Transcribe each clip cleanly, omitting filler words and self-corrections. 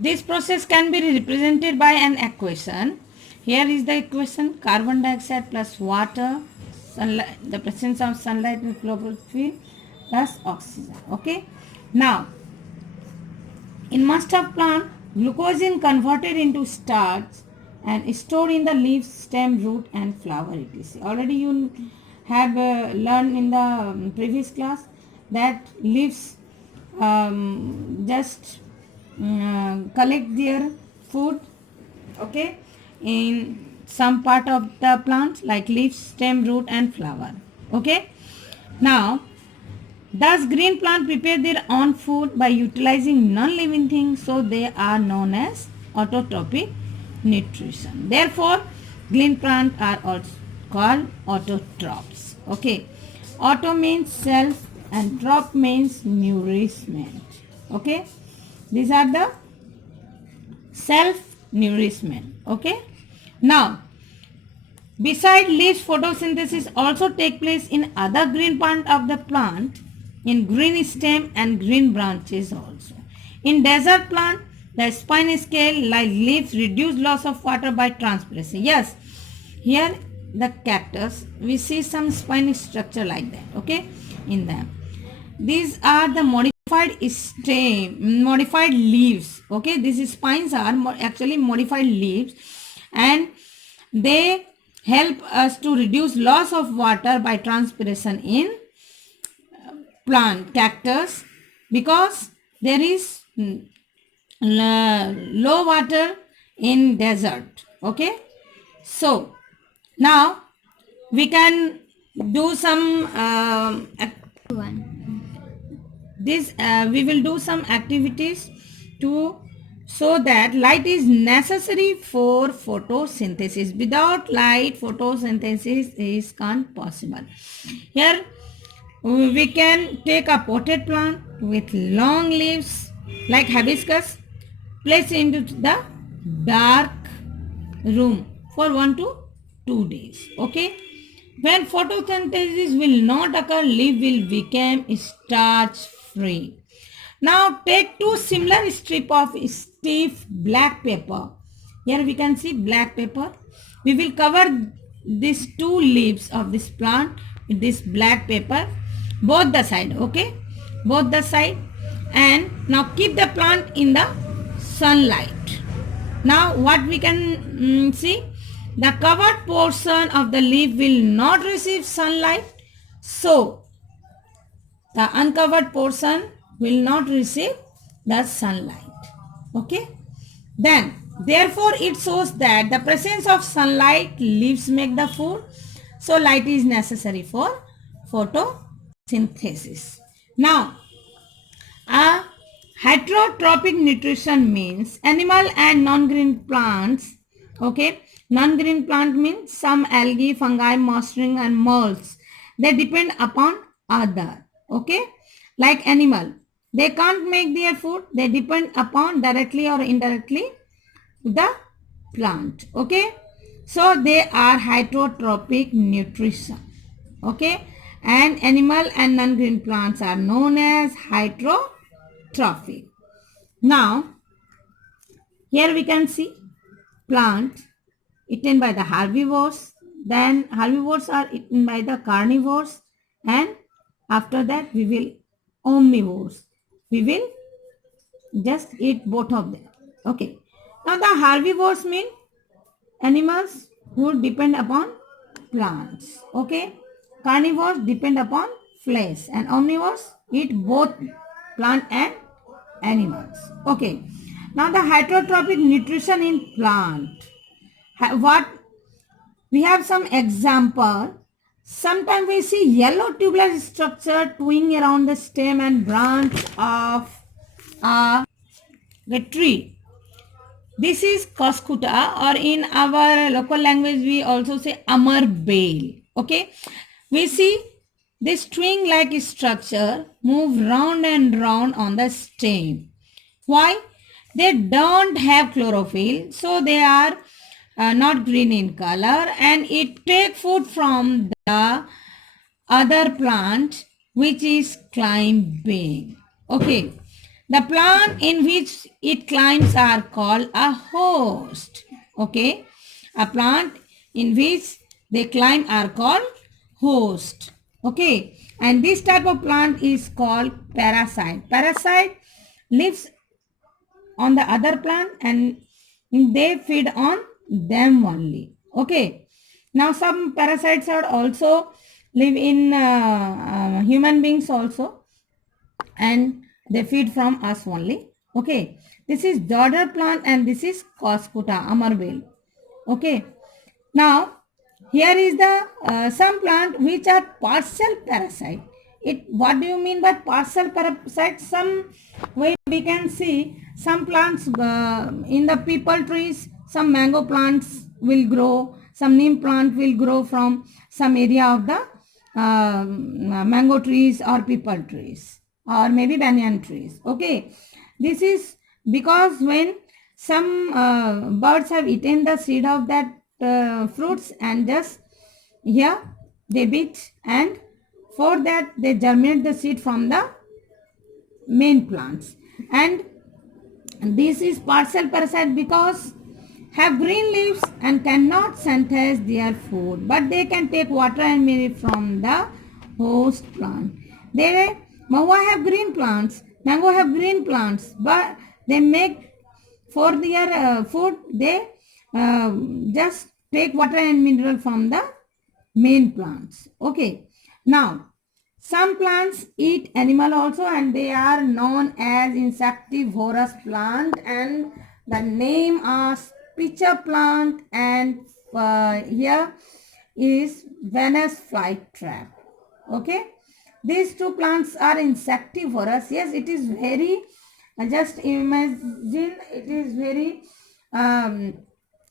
This process can be represented by an equation. Here is the equation: carbon dioxide plus water, sunlight, the presence of sunlight in chlorophyll plus oxygen. Okay. Now, in most of plant, glucose is converted into starch and stored in the leaves, stem, root and flower etc. Already you have learned in the previous class that leaves just collect their food, okay, in some part of the plant like leaves, stem, root and flower. Okay. Now, thus green plant prepare their own food by utilizing non-living things, so they are known as autotrophic nutrition. Therefore, green plants are also called autotrophs. Okay. Auto means self and trop means nourishment. Okay. These are the self nourishment. Okay. Now, beside leaves, photosynthesis also take place in other green part of the plant, in green stem and green branches also. In desert plant, the spine scale like leaves reduce loss of water by transpiration. Yes, here the cactus we see some spiny structure like that. Okay, in them. These are the modified stem, modified leaves. Okay, these spines are actually modified leaves, and they help us to reduce loss of water by transpiration in plant cactus, because there is low water in desert. Okay, so now we can do some we will do some activities to so that light is necessary for photosynthesis. Without light, photosynthesis is can't possible. Here we can take a potted plant with long leaves like hibiscus, place into the dark room for 1 to 2 days. Okay. When photosynthesis will not occur, leaf will become starch free. Now take two similar strip of stiff black paper. Here we can see black paper. We will cover these two leaves of this plant with this black paper, both the side. Okay, both the side. And now keep the plant in the sunlight. Now what we can see, the covered portion of the leaf will not receive sunlight, so the uncovered portion will not receive the sunlight. Okay. Then therefore it shows that the presence of sunlight leaves make the food, so light is necessary for photosynthesis. Now, a heterotrophic nutrition means animal and non-green plants. Okay, non-green plant means some algae, fungi, mushroom and molds. They depend upon other. Okay, like animal, they can't make their food. They depend upon directly or indirectly the plant. Okay, so they are heterotrophic nutrition. Okay, and animal and non-green plants are known as heterotrophic. Now here we can see plant eaten by the herbivores, then herbivores are eaten by the carnivores, and after that we will omnivores, we will just eat both of them. Okay, now the herbivores mean animals who depend upon plants. Okay, carnivores depend upon flesh, and omnivores eat both plant and animals. Okay, now the heterotrophic nutrition in plant. What we have some example. Sometimes we see yellow tubular structure twining around the stem and branch of a tree. This is Coscuta, or in our local language we also say Amar Bale. Okay, we see this string like structure move round and round on the stem. Why? They don't have chlorophyll, so they are not green in color, and it take food from the other plant which is climbing. Okay, the plant in which it climbs are called a host. Okay, a plant in which they climb are called host. Okay, and this type of plant is called parasite. Parasite lives on the other plant and they feed on them only. Okay, now some parasites are also live in human beings also, and they feed from us only. Okay, this is daughter plant and this is Coscuta amarvale. Okay, now here is the some plant which are partial parasite. It, what do you mean by partial parasite? Some way we can see some plants in the people trees, some mango plants will grow, some neem plant will grow from some area of the mango trees or people trees or maybe banyan trees. Okay, this is because when some birds have eaten the seed of that fruits and just here they beat, and for that they germinate the seed from the main plants. And this is partial parasite because have green leaves and cannot synthesize their food, but they can take water and milk from the host plant. They mahua have green plants, mango have green plants, but they make for their food they just take water and mineral from the main plants. Okay, now some plants eat animal also, and they are known as insectivorous plant, and the name is pitcher plant, and here is Venus flytrap. Okay, these two plants are insectivorous. Yes, it is very, just imagine, it is very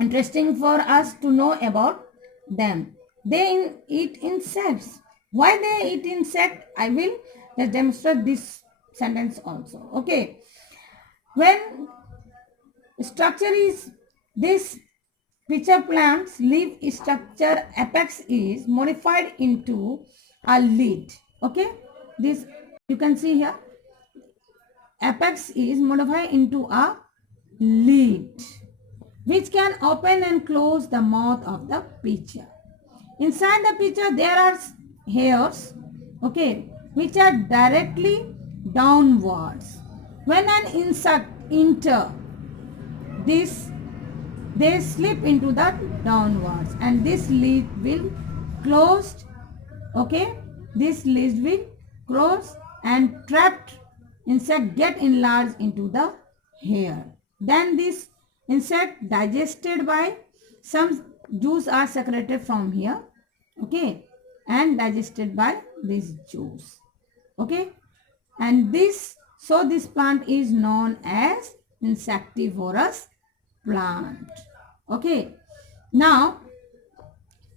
interesting for us to know about them. They eat insects. Why they eat insect? I will just demonstrate this sentence also. Okay, when structure is this pitcher plant's leaf structure apex is modified into a lid. Okay, this you can see here, apex is modified into a lid which can open and close the mouth of the pitcher. Inside the pitcher there are hairs, okay, which are directly downwards. When an insect enter this, they slip into the downwards, and this lid will closed. Okay, this lid will close and trapped insect get enlarged into the hair. Then this insect digested by some juice are secreted from here. Okay, and digested by this juice. Okay, and this, so this plant is known as insectivorous plant. Okay, now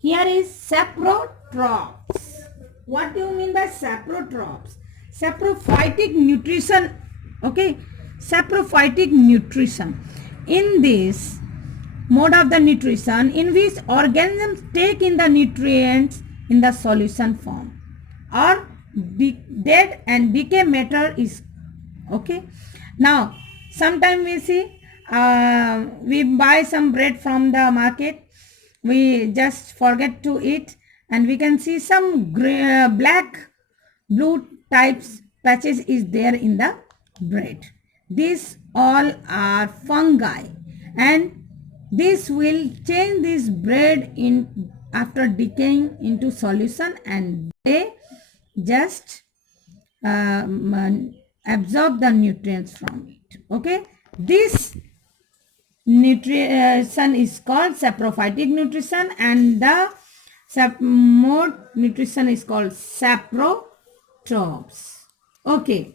here is saprotrophs. What do you mean by saprotrophs? Saprophytic nutrition. Okay, saprophytic nutrition. In this mode of the nutrition in which organisms take in the nutrients in the solution form or dead and decay matter is. Okay, now sometime we see we buy some bread from the market, we just forget to eat, and we can see some black blue types patches is there in the bread. These all are fungi, and this will change this bread in after decaying into solution, and they just absorb the nutrients from it. Okay, this nutrition is called saprophytic nutrition, and the mode nutrition is called saprotrophs. Okay.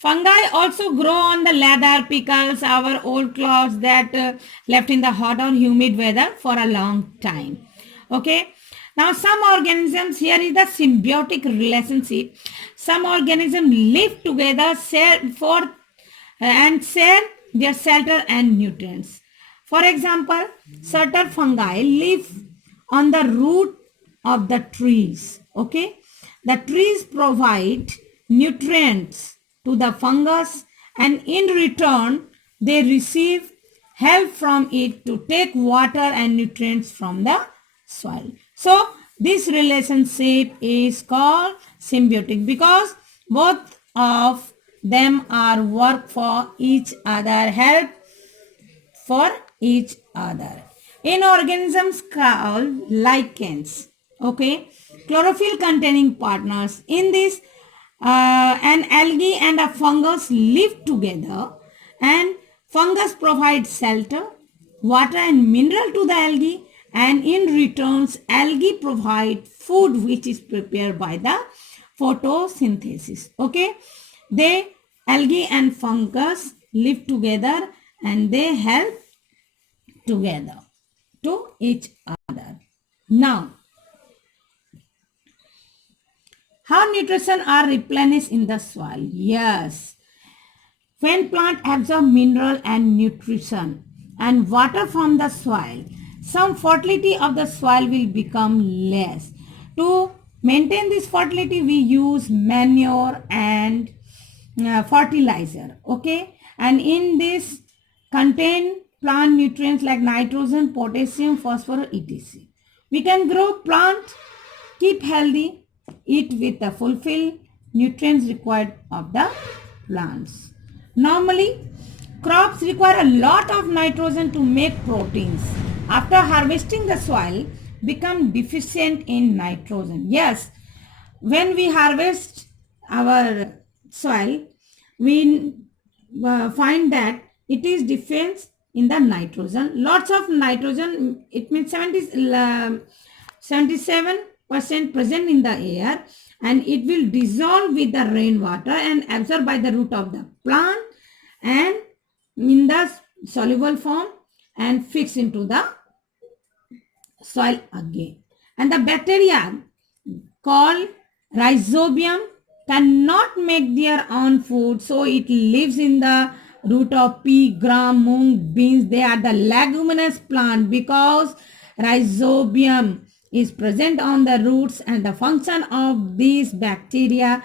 Fungi also grow on the leather, pickles, our old clothes that left in the hot or humid weather for a long time. Okay. Now some organisms, here is the symbiotic relationship. Some organisms live together for and share their shelter and nutrients. For example, certain fungi live on the root of the trees. Okay, the trees provide nutrients to the fungus, and in return, they receive help from it to take water and nutrients from the soil. So, this relationship is called symbiotic because both of them are work for each other, help for each other. In organisms called lichens, okay, chlorophyll containing partners. In this, an algae and a fungus live together, and fungus provides shelter, water and mineral to the algae, and in returns algae provide food which is prepared by the photosynthesis. Okay, they algae and fungus live together and they help together to each other. Now, how nutrition are replenished in the soil? Yes, when plant absorb mineral and nutrition and water from the soil, some fertility of the soil will become less. To maintain this fertility, we use manure and fertilizer. Okay, and in this contain plant nutrients like nitrogen, potassium, phosphorus, etc. We can grow plant, keep healthy, eat with the fulfill nutrients required of the plants. Normally, crops require a lot of nitrogen to make proteins. After harvesting, the soil become deficient in nitrogen. Yes, when we harvest our soil, we find that it is deficient in the nitrogen. Lots of nitrogen, it means 77% present in the air, and it will dissolve with the rainwater and absorbed by the root of the plant and in the soluble form and fix into the soil again. And the bacteria called rhizobium cannot make their own food, so it lives in the root of pea, gram, mung, beans. They are the leguminous plant because rhizobium is present on the roots, and the function of these bacteria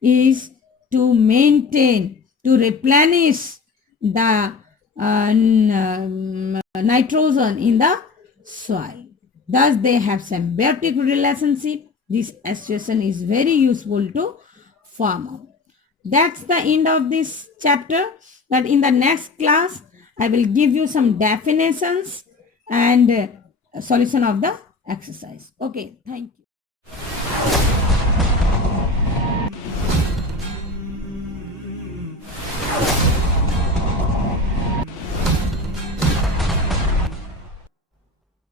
is to maintain, to replenish the nitrogen in the soil. Thus, they have symbiotic relationship. This association is very useful to farmer. That's the end of this chapter. That in the next class, I will give you some definitions and solution of the exercise. Okay, thank you.